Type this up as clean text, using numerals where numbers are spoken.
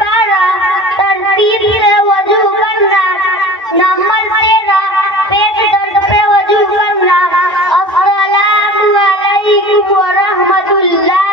12 तरतीब से वजू करना। नंबर 13 पेट दर्द पे वजू करना। अस्सलामु अलैकुम व रहमतुल्लाह।